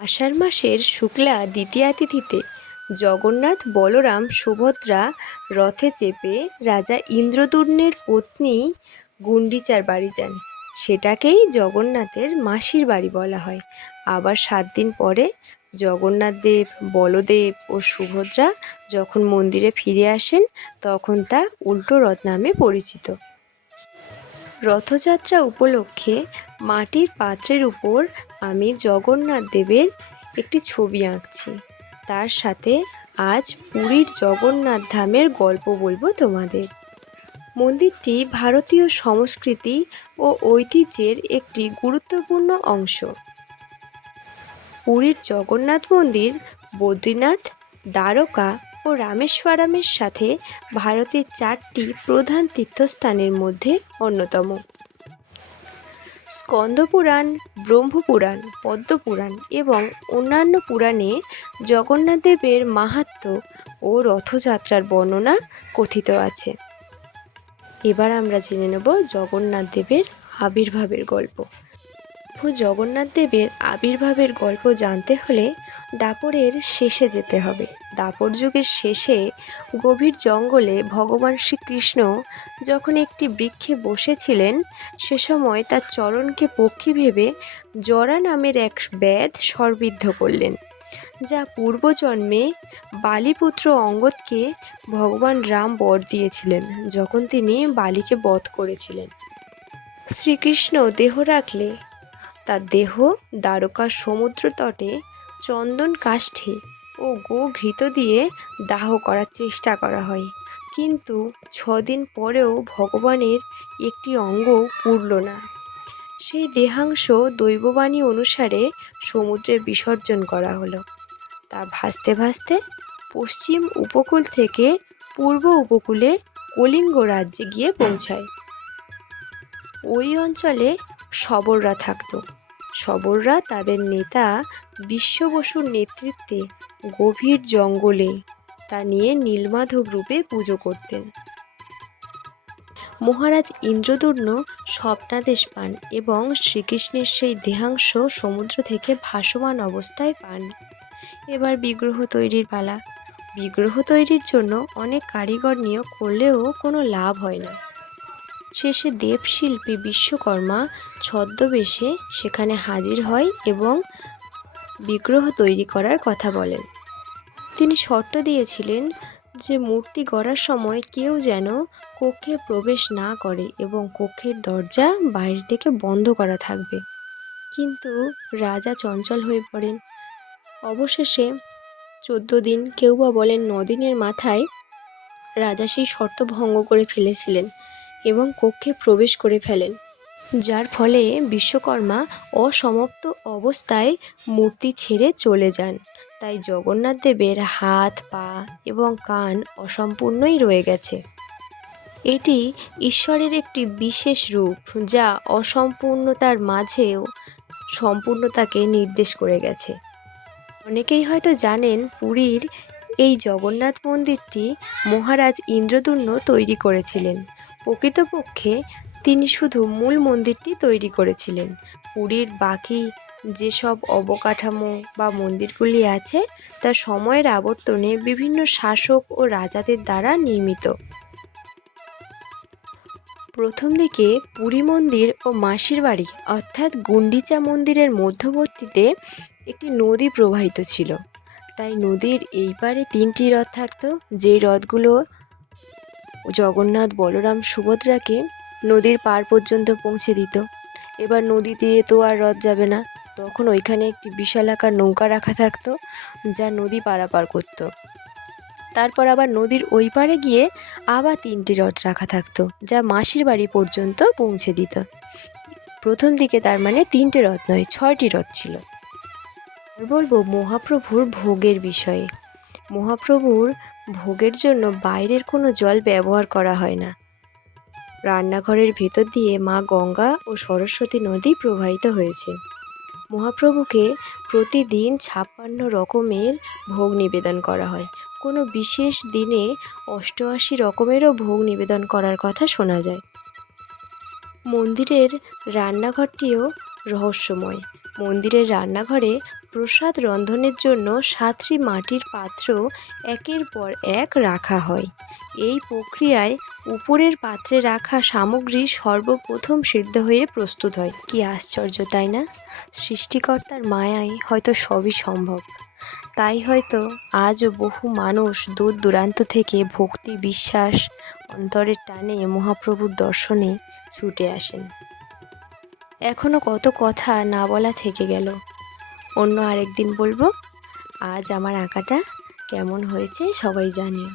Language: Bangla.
আষাঢ় মাসের শুক্লা দ্বিতীয়া তিথিতে জগন্নাথ বলরাম সুভদ্রা রথে চেপে রাজা ইন্দ্রদ্যুম্নের পত্নী গুন্ডিচার বাড়ি যান। সেটাকেই জগন্নাথের মাসির বাড়ি বলা হয়। আবার 7 দিন পরে জগন্নাথ দেব, বলদেব ও সুভদ্রা যখন মন্দিরে ফিরে আসেন তখন তা উল্টো রথ নামে পরিচিত। রথযাত্রা উপলক্ষে মাটির পাত্রের উপর আমি জগন্নাথ দেবের একটি ছবি আঁকছি। তার সাথে আজ পুরীর জগন্নাথ ধামের গল্প বলবো তোমাদের। মন্দিরটি ভারতীয় সংস্কৃতি ও ঐতিহ্যের একটি গুরুত্বপূর্ণ অংশ। পুরীর জগন্নাথ মন্দির বদ্রীনাথ, দ্বারকা ও রামেশ্বরমের সাথে ভারতের 4টি প্রধান তীর্থস্থানের মধ্যে অন্যতম। স্কন্দপুরাণ, ব্রহ্মপুরাণ, পদ্মপুরাণ এবং অন্যান্য পুরাণে জগন্নাথদেবের মাহাত্ম্য ও রথযাত্রার বর্ণনা কথিত আছে। এবার আমরা জেনে নেব জগন্নাথ দেবের আবির্ভাবের গল্প। জগন্নাথ দেবের আবির্ভাবের গল্প জানতে হলে দাপরের শেষে যেতে হবে। দাপর যুগের শেষে গভীর জঙ্গলে ভগবান শ্রীকৃষ্ণ যখন একটি বৃক্ষে বসেছিলেন, সে সময় তার চরণকে পক্ষী ভেবে জরা নামের এক ব্যাধ সর্বিদ্ধ করলেন, যা পূর্বজন্মে বালিপুত্র অঙ্গদকে ভগবান রাম বর দিয়েছিলেন যখন তিনি বালিকে বধ করেছিলেন। শ্রীকৃষ্ণ দেহ রাখলে তার দেহ দ্বারকার সমুদ্র তটে চন্দন কাষ্ঠে ও ঘৃত দিয়ে দাহ করার চেষ্টা করা হয়, কিন্তু 6 দিন পরেও ভগবানের একটি অঙ্গ পুড়ল না। সেই দেহাংশ দৈববাণী অনুসারে সমুদ্রে বিসর্জন করা হলো। তা ভাসতে ভাসতে পশ্চিম উপকূল থেকে পূর্ব উপকূলে কলিঙ্গ রাজ্যে গিয়ে পৌঁছায়। ওই অঞ্চলে শবররা থাকত। শবররা তাদের নেতা বিশ্ব বসুর নেতৃত্বে গভীর জঙ্গলে তা নিয়ে নীলমাধব রূপে পুজো করতেন। মহারাজ ইন্দ্রদ্যুম্ন স্বপ্নাদেশ পান এবং শ্রীকৃষ্ণের সেই দেহাংশ সমুদ্র থেকে ভাসমান অবস্থায় পান। এবার বিগ্রহ তৈরির পালা। বিগ্রহ তৈরির জন্য অনেক কারিগর নিয়োগ করলেও কোনো লাভ হয় না। শেষে দেবশিল্পী বিশ্বকর্মা ছদ্মবেশে সেখানে হাজির হয় এবং বিগ্রহ তৈরি করার কথা বলেন। তিনি শর্ত দিয়েছিলেন যে মূর্তি গড়ার সময় কেউ যেন কক্ষে প্রবেশ না করে এবং কক্ষের দরজা বাইরে থেকে বন্ধ করা থাকবে। কিন্তু রাজা চঞ্চল হয়ে পড়েন। অবশেষে 14 দিন, কেউ বা বলেন 9 দিনের মাথায় রাজা সেই শর্ত ভঙ্গ করে ফেলেছিলেন এবং কক্ষে প্রবেশ করে ফেলেন, যার ফলে বিশ্বকর্মা অসমাপ্ত অবস্থায় মূর্তি ছেড়ে চলে যান। তাই জগন্নাথ দেবের হাত, পা এবং কান অসম্পূর্ণই রয়ে গেছে। এটি ঈশ্বরের একটি বিশেষ রূপ, যা অসম্পূর্ণতার মাঝেও সম্পূর্ণতাকে নির্দেশ করে গেছে। অনেকেই হয়তো জানেন, পুরীর এই জগন্নাথ মন্দিরটি মহারাজ ইন্দ্রদ্যুম্ন তৈরি করেছিলেন। প্রকৃতপক্ষে তিনি শুধু মূল মন্দিরটি তৈরি করেছিলেন। পুরীর বাকি যেসব অবকাঠামো বা মন্দিরগুলি আছে তা সময়ের আবর্তনে বিভিন্ন শাসক ও রাজাদের দ্বারা নির্মিত। প্রথম দিকে পুরী মন্দির ও মাসির বাড়ি অর্থাৎ গুন্ডিচা মন্দিরের মধ্যবর্তীতে একটি নদী প্রবাহিত ছিল। তাই নদীর এই পারে 3টি রথ থাকত, যেই রথগুলো জগন্নাথ, বলরাম, সুভদ্রাকে নদীর পার পর্যন্ত পৌঁছে দিত। এবার নদীতে তো আর রথ যাবে না, তখন ওইখানে একটি বিশালাকার নৌকা রাখা থাকতো যা নদী পারাপার করত। তারপর আবার নদীর ওই পারে গিয়ে আবার 3টি রথ রাখা থাকতো যা মাসির বাড়ি পর্যন্ত পৌঁছে দিত। প্রথম দিকে তার মানে 3টে রথ নয়, 6টি রথ ছিল। বলবো মহাপ্রভুর ভোগের বিষয়ে। মহাপ্রভুর ভোগের জন্য বাইরের কোনো জল ব্যবহার করা হয় না। রান্নাঘরের ভেতর দিয়ে মা গঙ্গা ও সরস্বতী নদী প্রবাহিত হয়েছে। মহাপ্রভুকে প্রতিদিন 56 রকমের ভোগ নিবেদন করা হয়। কোনো বিশেষ দিনে 88 রকমেরও ভোগ নিবেদন করার কথা শোনা যায়। মন্দিরের রান্নাঘরটিও রহস্যময়। মন্দিরের রান্নাঘরে প্রসাদ রন্ধনের জন্য 7টি মাটির পাত্র একের পর এক রাখা হয়। এই প্রক্রিয়ায় উপরের পাত্রে রাখা সামগ্রী সর্বপ্রথম সিদ্ধ হয়ে প্রস্তুত হয়। কি আশ্চর্য, তাই না? সৃষ্টিকর্তার মায়ায় হয়তো সবই সম্ভব। তাই হয়তো আজও বহু মানুষ দূর দূরান্ত থেকে ভক্তি, বিশ্বাস, অন্তরের টানে মহাপ্রভুর দর্শনে ছুটে আসেন। এখনও কত কথা না বলা থেকে গেল, অন্য আরেকদিন বলবো। আজ আমার আঁকাটা কেমন হয়েছে সবাই জানিও।